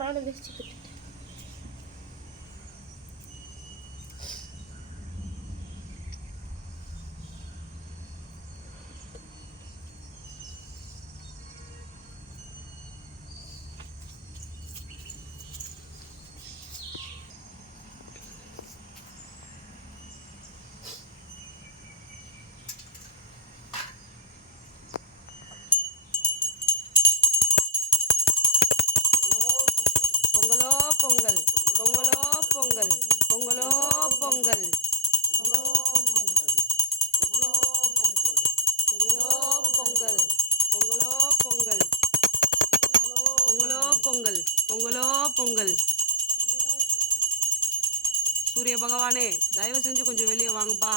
நானும் வச்சுக்கிட்டு பொங்கல் பொங்கலோ பொங்கல் பொங்கலோ பொங்கல் பொங்கலோ பொங்கல் பொங்கலோ பொங்கல் பொங்கலோ பொங்கல் பொங்கலோ பொங்கல். சூரிய பகவானே தயவு செஞ்சு கொஞ்சம் வெளியே வாங்கப்பா.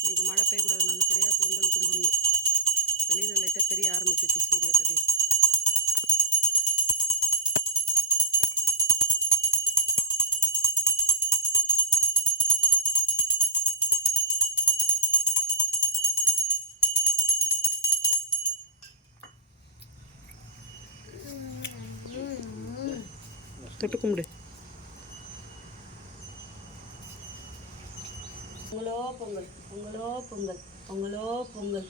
இன்னைக்கு மழை பெய்யக்கூடாது, நல்லபடியாக பொங்கல் கும்பிடணும். வெளியில் லைட்டாக தெரிய ஆரம்பிச்சிச்சு சூரிய கதிர். தொட்டு கும்பிடு. பொங்கலோ பொங்கல் பொங்கலோ பொங்கல் பொங்கலோ பொங்கல்.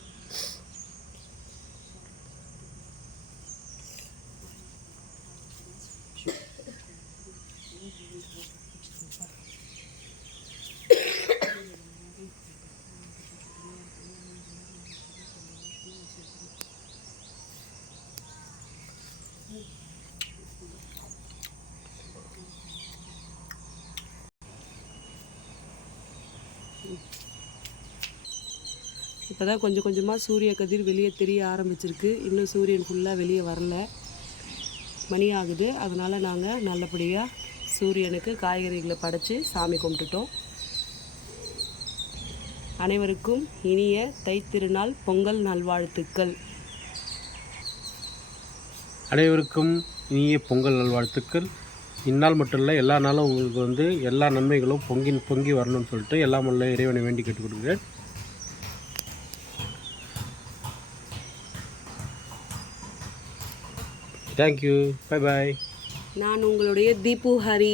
இப்போ தான் கொஞ்சம் கொஞ்சமாக சூரிய கதிர் வெளியே தெரிய ஆரம்பிச்சிருக்கு. இன்னும் சூரியன் ஃபுல்லாக வெளியே வரல, மணி ஆகுது. அதனால் நாங்கள் நல்லபடியாக சூரியனுக்கு காய்கறிகளை படைச்சி சாமி கும்பிட்டுட்டோம். அனைவருக்கும் இனிய தைத்திருநாள் பொங்கல் நல்வாழ்த்துக்கள். அனைவருக்கும் இனிய பொங்கல் நல்வாழ்த்துக்கள். இந்நாள் மட்டும் இல்லை, எல்லா நாளும் உங்களுக்கு எல்லா நன்மைகளும் பொங்கி வரணும்னு சொல்லிட்டு எல்லாம் உள்ள இறைவனை வேண்டி கேட்டுக்கொடுக்குறேன். Thank you, bye bye. நான் உங்களுடைய தீபு ஹரி.